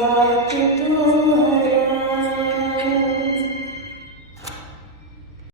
like to do.